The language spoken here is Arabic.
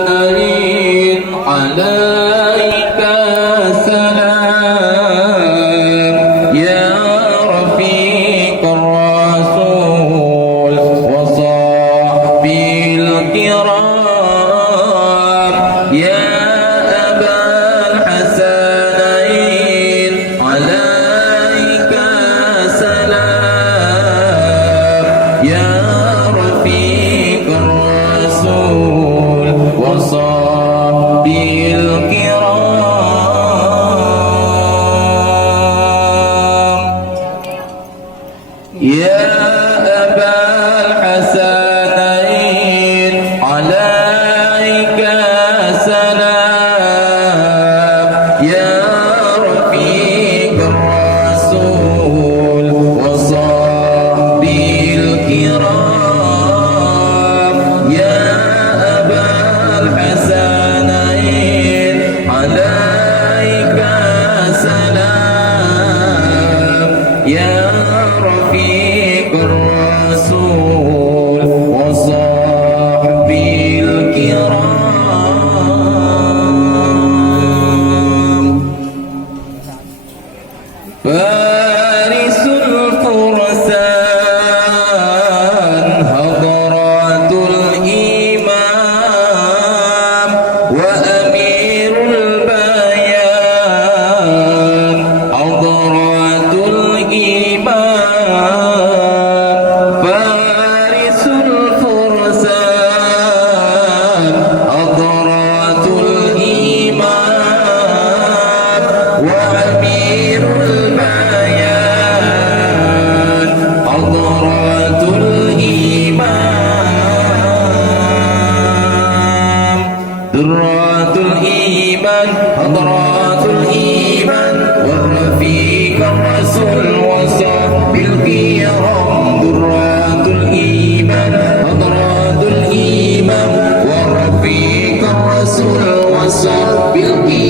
حسنين عليك سلام يا رفيق الرسول وصحبه الكرام يا أبا الحسنين عليك سلام يا رفيق الرسول وصحبه الكرام يا أبا الحسنين عليك سلام يا رفيق الرسول وصحبه الكرام يا أبا الحسنين عليك سلام يا رفيق الرسول وصحبه الكرام فارس الفرسان حضرات الإمام وأمير البيان حضرات الإمام فارس الفرسان حضرات الإمام وأمير البيان حضرات الإمام درات الإيمان حضرات الإيمان والرفيق الرسول وصحب الكرام درات الإيمان حضرات الإيمان والرفيق الرسول وصحب الكرام